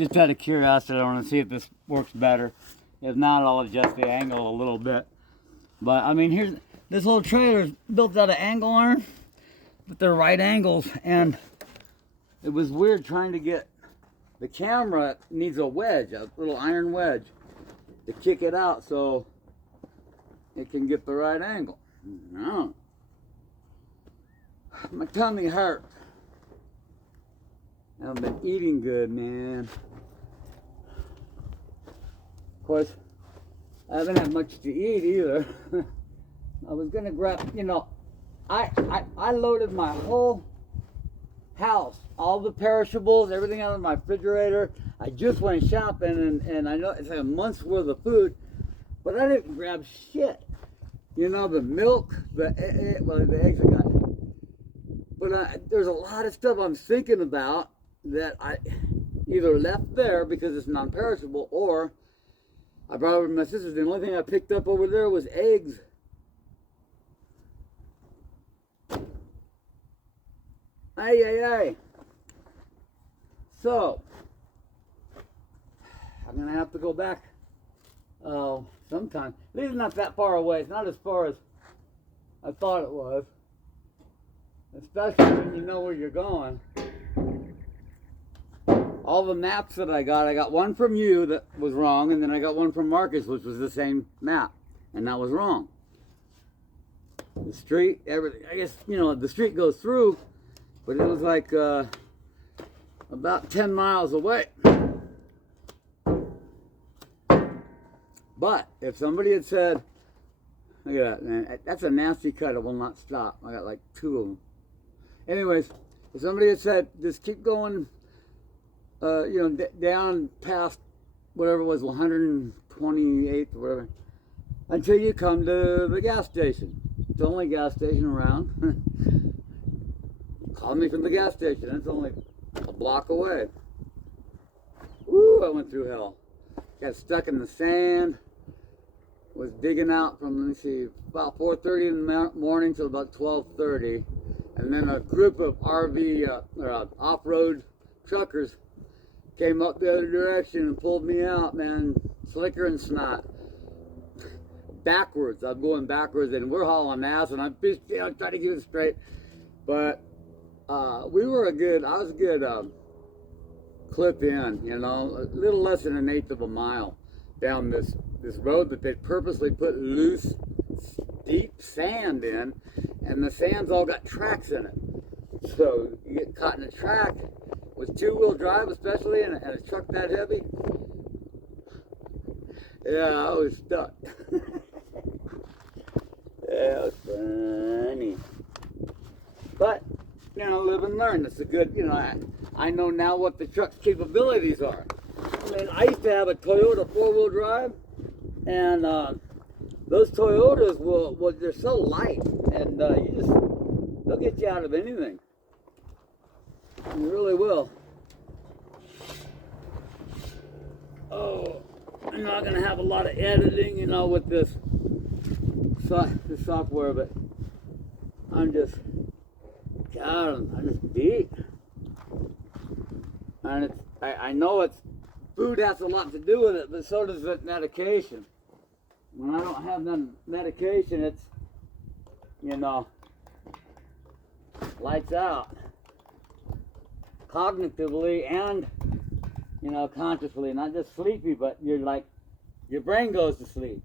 Just out of curiosity, I want to see if this works better. If not, I'll adjust the angle a little bit. But I mean, here's this whole trailer is built out of angle iron, but they're right angles, and it was weird trying to get the camera. Needs a wedge, a little iron wedge, to kick it out so it can get the right angle. No. My tummy hurt. I haven't been eating good, man. Of course, I haven't had much to eat either. I was gonna grab, you know, I loaded my whole house, all the perishables, everything out of my refrigerator. I just went shopping, and I know it's like a month's worth of food, but I didn't grab shit. You know, the milk, the eggs I got. But there's a lot of stuff I'm thinking about that I either left there because it's non-perishable, or I brought over to my sister's. The only thing I picked up over there was eggs. Ay. So, I'm going to have to go back sometime. At least it's not that far away. It's not as far as I thought it was. Especially when you know where you're going. All the maps that I got one from you that was wrong, and then I got one from Marcus, which was the same map, and that was wrong. The street, everything, I guess, you know, the street goes through, but it was like about 10 miles away. But if somebody had said, look at that, man, that's a nasty cut, it will not stop. I got like 2 of them. Anyways, if somebody had said, just keep going, you know, down past whatever it was, 128th or whatever, until you come to the gas station. It's the only gas station around. Call me from the gas station. It's only a block away. Woo, I went through hell. Got stuck in the sand. Was digging out from, let me see, about 4:30 in the morning till about 12:30. And then a group of RV, off-road truckers came up the other direction and pulled me out, man. Slicker and snot. Backwards. I'm going backwards, and we're hauling ass, and I'm trying to keep it straight. But we were I was a good clip in, you know, a little less than 1/8 of a mile down this road that they purposely put loose, deep sand in, and the sand's all got tracks in it. So you get caught in a track with 2-wheel drive, especially, and a truck that heavy. Yeah, I was stuck. Yeah, it was funny. But, you know, live and learn. It's a good, you know, I know now what the truck's capabilities are. I mean, I used to have a Toyota 4-wheel drive, and those Toyotas they're so light, and they'll get you out of anything. You really will. Oh, I'm not gonna have a lot of editing, you know, with this software, but I'm just beat. And I know food has a lot to do with it, but so does that medication. When I don't have that medication, it's, you know, lights out. Cognitively and, you know, consciously. Not just sleepy, but you're like, your brain goes to sleep.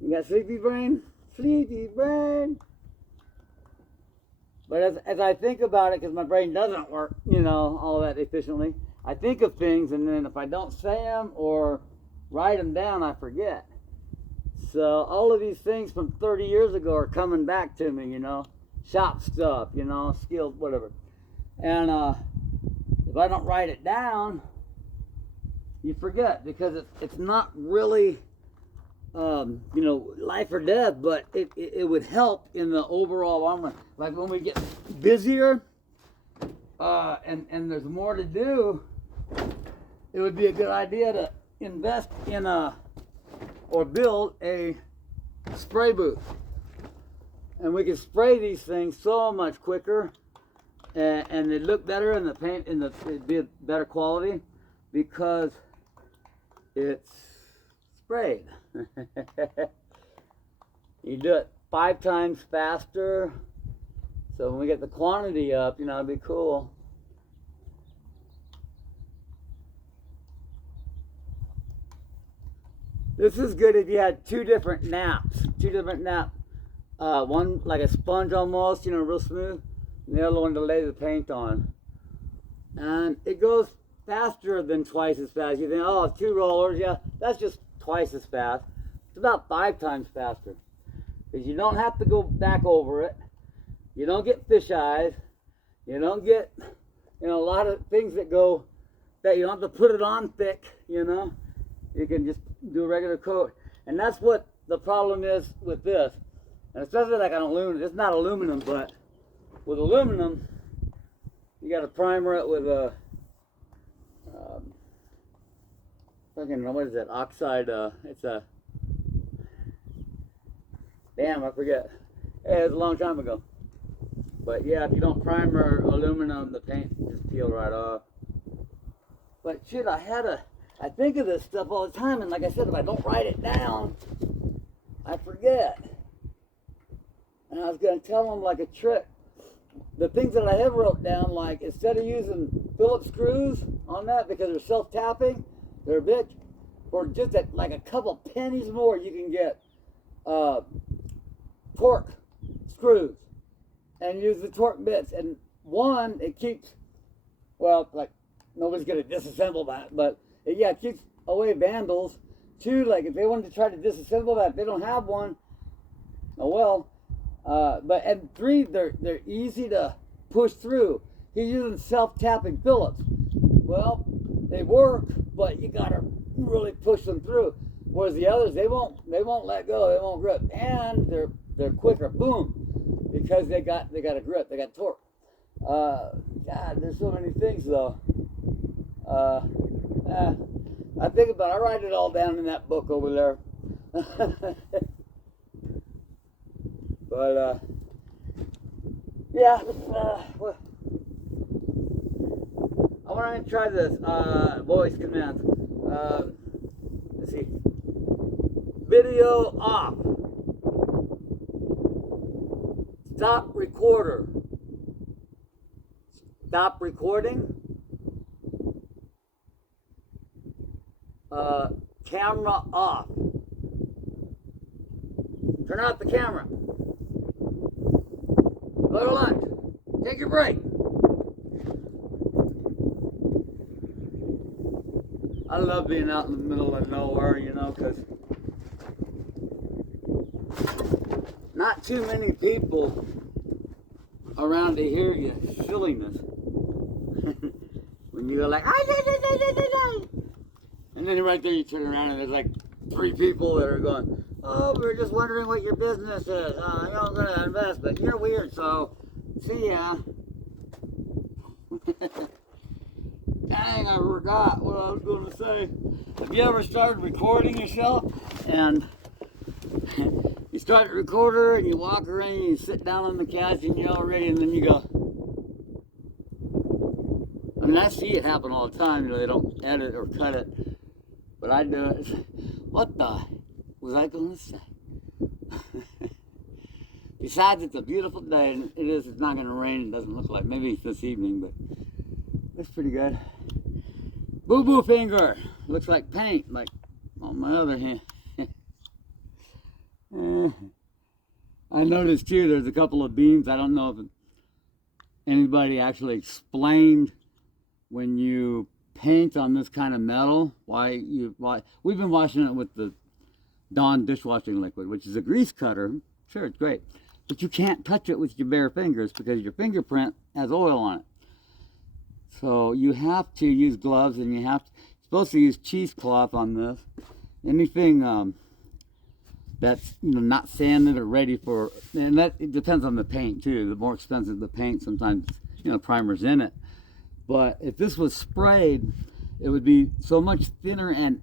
You got sleepy brain? Sleepy brain. But as I think about it, because my brain doesn't work, you know, all that efficiently, I think of things, and then if I don't say them or write them down, I forget. So all of these things from 30 years ago are coming back to me, you know. Shop stuff, you know, skills, whatever. And if I don't write it down, you forget, because it's not really, you know, life or death, but it would help in the overall long run. Like when we get busier and there's more to do, it would be a good idea to invest in or build a spray booth. And we can spray these things so much quicker and it'd look better, and the paint it'd be a better quality because it's sprayed. You do it 5 times faster, so when we get the quantity up, you know, it'd be cool. This is good if you had 2 different naps. One like a sponge almost, you know, real smooth, and the other one to lay the paint on. And it goes faster than twice as fast. You think, oh, 2 rollers, yeah, that's just twice as fast. It's about 5 times faster. Because you don't have to go back over it. You don't get fish eyes. You don't get, you know, a lot of things that go, that you don't have to put it on thick, you know. You can just do a regular coat. And that's what the problem is with this. And especially like on aluminum. It's not aluminum, but with aluminum, you got to primer it with a, what is that, oxide, it's a, damn, I forget. Hey, it was a long time ago. But yeah, if you don't primer aluminum, the paint just peel right off. But shit, I think of this stuff all the time, and like I said, if I don't write it down, I forget. And I was going to tell them like a trick. The things that I have wrote down, like instead of using Phillips screws on that because they're self-tapping, they're a bitch, or just like a couple pennies more, you can get torque screws and use the torque bits. And one, it keeps, well, like nobody's going to disassemble that, but it keeps away vandals. 2, like if they wanted to try to disassemble that, if they don't have one, oh well. And 3, they're easy to push through. He's using self-tapping Phillips. Well, they work, but you gotta really push them through. Whereas the others, they won't let go, they won't grip, and they're quicker, boom, because they got a grip, they got torque. God, there's so many things though. I think about it, I write it all down in that book over there. But yeah, well, I want to try this voice command. Let's see. Video off. Stop recorder. Stop recording. Camera off. Turn off the camera. Go to lunch. Take your break. I love being out in the middle of nowhere, you know, because not too many people around to hear your silliness. When you go like, and then right there you turn around and there's like 3 people that are going, oh, we were just wondering what your business is. You know, I'm going to invest, but you're weird, so see ya. Dang, I forgot what I was going to say. Have you ever started recording yourself and you start the recorder and you walk around and you sit down on the couch and you're all ready and then you go, I mean, I see it happen all the time, you know, they don't edit or cut it, but I do it. What the was I going to say? Besides, it's a beautiful day, and it is. It's not going to rain. It doesn't look like. Maybe it's this evening, but it's pretty good. Boo boo finger. Looks like paint, like on my other hand. I noticed too. There's a couple of beams. I don't know if anybody actually explained when you paint on this kind of metal why we've been washing it with the Dawn dishwashing liquid, which is a grease cutter. Sure, it's great, but you can't touch it with your bare fingers because your fingerprint has oil on it. So you have to use gloves, and you're supposed to use cheesecloth on this. Anything that's, you know, not sanded or ready for, and that it depends on the paint too. The more expensive the paint, sometimes, you know, primer's in it. But if this was sprayed, it would be so much thinner and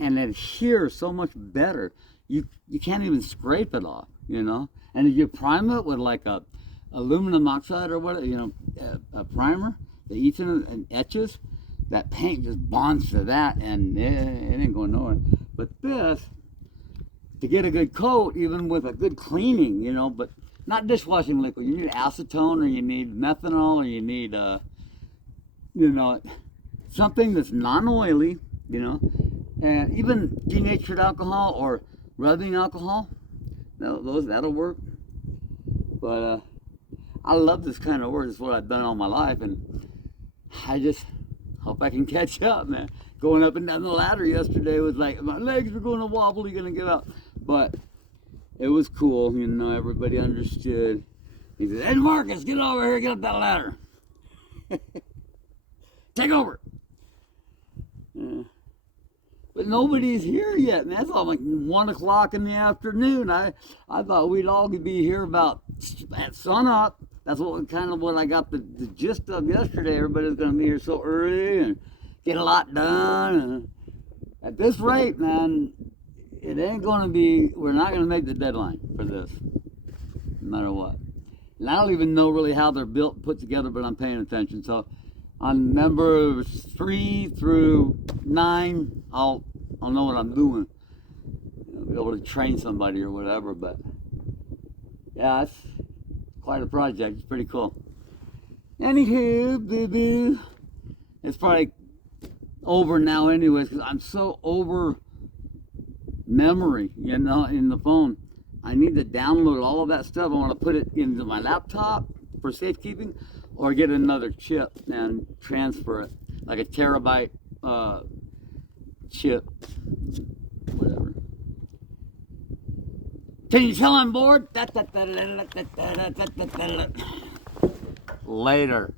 adhere so much better. You can't even scrape it off, you know. And if you prime it with like a aluminum oxide or what, a primer that eats in and etches, that paint just bonds to that, and it ain't going nowhere. But this, to get a good coat, even with a good cleaning, but not dishwashing liquid. You need acetone, or you need methanol, or you need, something that's non-oily, and even denatured alcohol or rubbing alcohol. That'll work. But I love this kind of work. It's what I've done all my life, and I just hope I can catch up, man. Going up and down the ladder yesterday was like, my legs were going to wobble, you're going to give out. But it was cool, everybody understood. He said, hey, Marcus, get over here, get up that ladder. Take over. Yeah. But nobody's here yet, man. It's all like 1 o'clock in the afternoon. I thought we'd all be here about at sunup. That's what I got the gist of yesterday. Everybody's going to be here so early and get a lot done. And at this rate, man, it ain't going to be, we're not going to make the deadline for this, no matter what. And I don't even know really how they're put together, but I'm paying attention. So on number 3 through 9, I'll know what I'm doing. Be able to train somebody or whatever, but yeah, it's quite a project. It's pretty cool. Anywho, boo-boo. It's probably over now anyways, because I'm so over memory, in the phone. I need to download all of that stuff. I want to put it into my laptop for safekeeping, or get another chip and transfer it, like a terabyte chip, whatever. Can you tell I'm bored? Later.